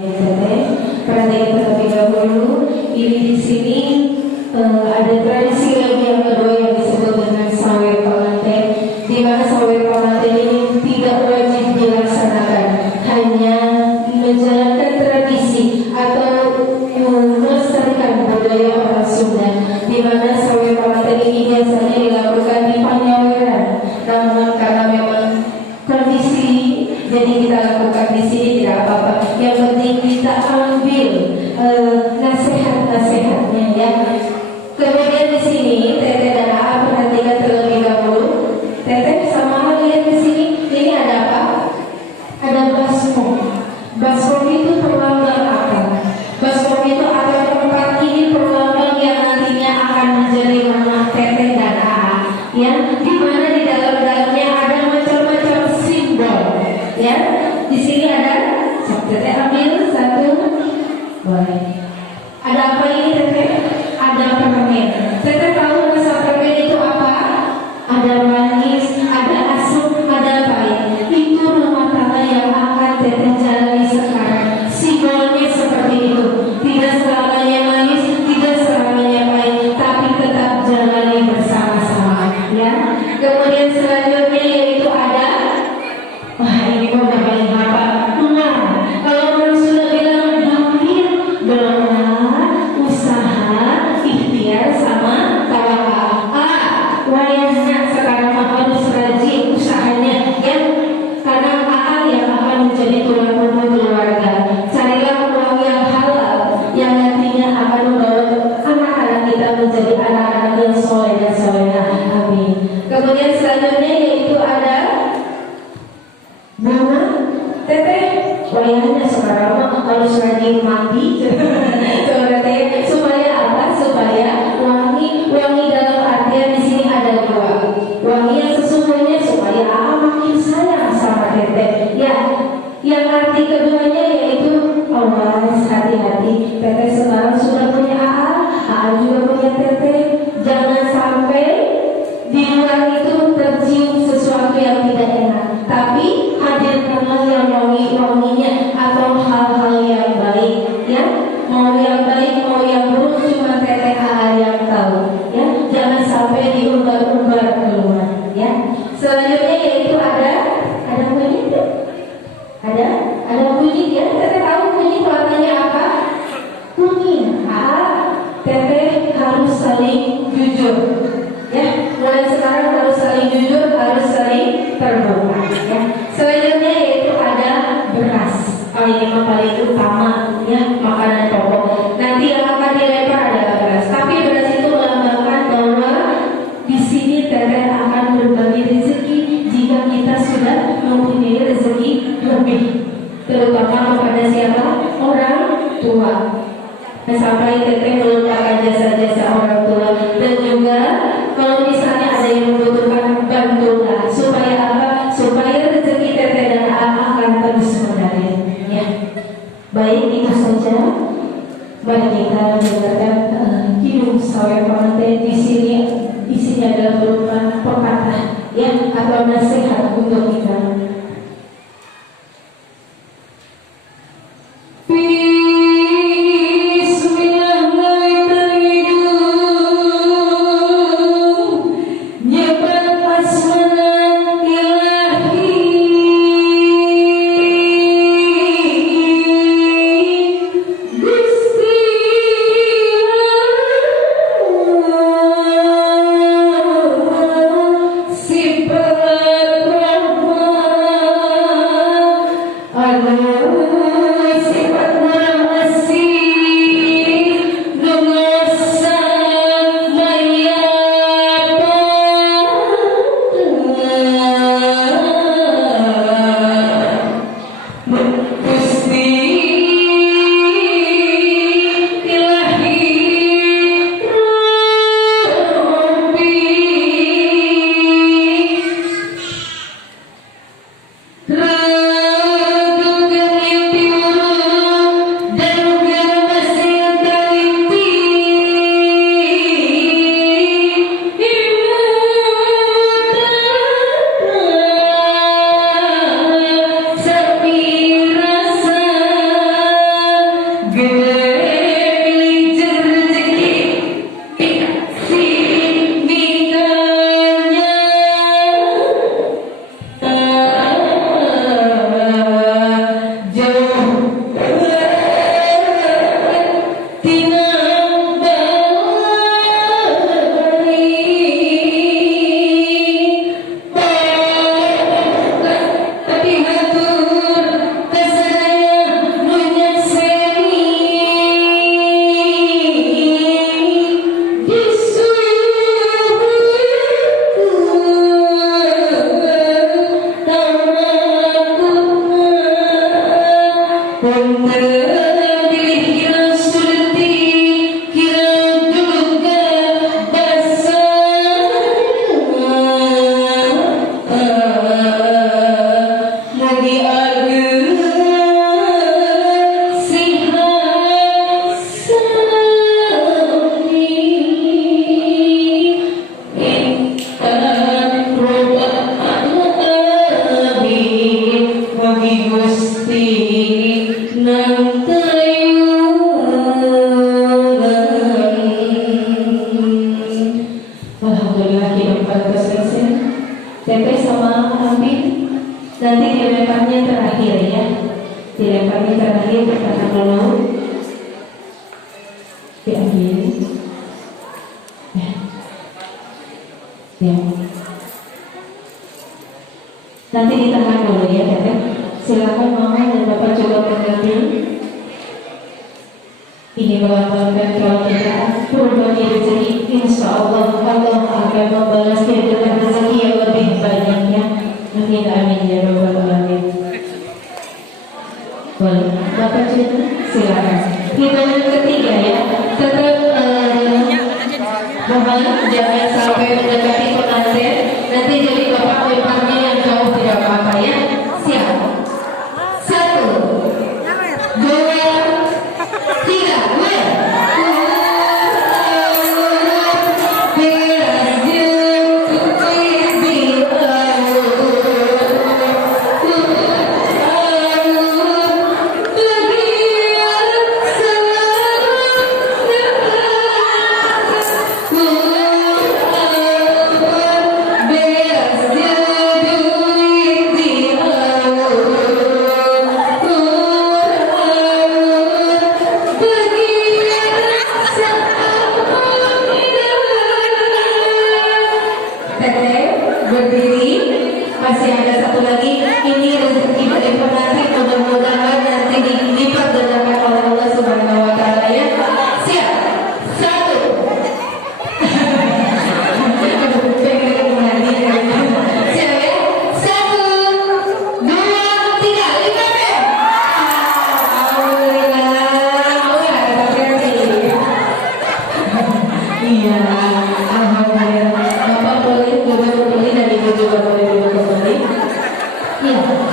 Perhatikan terlebih dahulu, ini di sini ada tradisi lagi yang kedua yang disebut dengan sawer pengantin, di mana sawer pengantin ini tidak wajib dilaksanakan, hanya menjalankan tradisi atau melestarikan budaya orang Sunda, di mana sawer pengantin ini biasanya dilakukan di Panyaweran. Namun karena memang kondisi, jadi kita lakukan di sini tidak apa-apa. Yang penting kita ambil nasihat-nasihatnya ya. Kemudian di sini Teteh dan Aa perhatikan terlebih dahulu. Teteh sama lihat di sini, ini ada apa? Ada baskom. Baskom itu perlambang apa? Baskom itu atau tempat ini perlambang yang nantinya akan menjadi rumah Teteh dan Aa. Ya, di mana di dalam-dalamnya ada macam-macam simbol. Ya, di sini ada. Teteh ambil satu, boleh. Ada apa ini Teteh? Ada permen. Teteh tahu rasa permen itu apa? Ada manis, ada asam, ada pahit. Itu rumah tangga yang akan Teteh jalani sekarang. Simbolnya seperti itu. Tidak selamanya manis, tidak selamanya pahit, tapi tetap jalani bersama-sama. Ya. Kemudian selanjutnya yaitu ada. Wah, ini udah paling apa? Kalau orang sudah bilang bakir, benar, usaha, ikhtiar sama tawakal. Wayahnya sekarang harus rajin usahanya ya, karena yang akan menjadi tulang punggung keluarga. Carilah uang yang halal yang nantinya akan membawa anak-anak kita menjadi anak-anak yang soleh dan solehah. Amin. Kemudian selanjutnya yaitu ada nama Teteh. Wayahnya sekarang harus rajin mandi supaya apa? Supaya wangi dalam artian di sini ada dua. Wangi yang sesungguhnya supaya makin sayang sama Teteh. Ya, yang arti keduanya yaitu awas, hati-hati. Teteh sekarang sudah punya Aa juga punya Teteh. Jangan sampai di luar itu tercium sesuatu yang tidak enak, tapi hadirkanlah yang wangi-wanginya atau hal-hal yang baik ya. Mau yang baik, mau yang buruk, cuma Teteh Aa yang tahu ya. Jangan sampai diumbar-umbar keluar ya. Selanjutnya yaitu ada kunyit. Ada kunyit ya. Teteh tahu kunyit warnanya apa? Kuning. Teteh harus saling jujur ya. Mulai sekarang harus saling jujur, harus saling terbuka ya. Selanjutnya yaitu ada beras. Ini paling utama ya, makanan pokok. Nanti yang akan dilempar adalah beras. Tapi beras itu melambangkan bahwa di sini Teteh akan berbagi rezeki jika kita sudah mempunyai rezeki lebih, terutama kepada siapa? Orang tua. Sampai Teteh melupakan jasa-jasa orang tua, dan juga kalau misalnya ada yang membutuhkan, bantulah supaya apa? Supaya rezeki Teteh dan Aa akan terus mengalir ya. Baik, itu saja. Mari kita mendengarkan kidung sawer pengantin. Di sini isinya adalah berupa pepatah ya, atau nasihat untuk kita. Si berkorban nang tayungan. Alhamdulillah kita pada selesai. Teteh sama Habib nanti dilemparnya terakhir ya. Dilemparnya terakhir kita akan dulu diambil. Ya. Nanti ditahan dulu ya Teteh. Silakan Mama dan Bapak coba mengambil. Ini melambangkan kalau kita berbagi rezeki, insya Allah Allah akan membalasnya dengan rezeki yang lebih banyaknya. Amin amin ya rabbal alamin. Boleh, Bapak coba silakan. Kita yang ketiga ya. Tetap mohon jangan sampai mendekati pengantin. Nanti jadi Bapak lemparnya yang jauh tidak apa-apa ya. Siap. 1, 2, 3, mulai. Berdiri, masih ada satu lagi. Ini rezeki dari pengantin, mudah-mudahan nanti dilipat gandakan oleh Allah Subhanahu Wa Taala ya. Siap, 1. Siap ya, 1, 2, 3, lipat ya. Iya, alhamdulillah. Bapak boleh juga kembali dan ibu juga boleh kembali. Iya.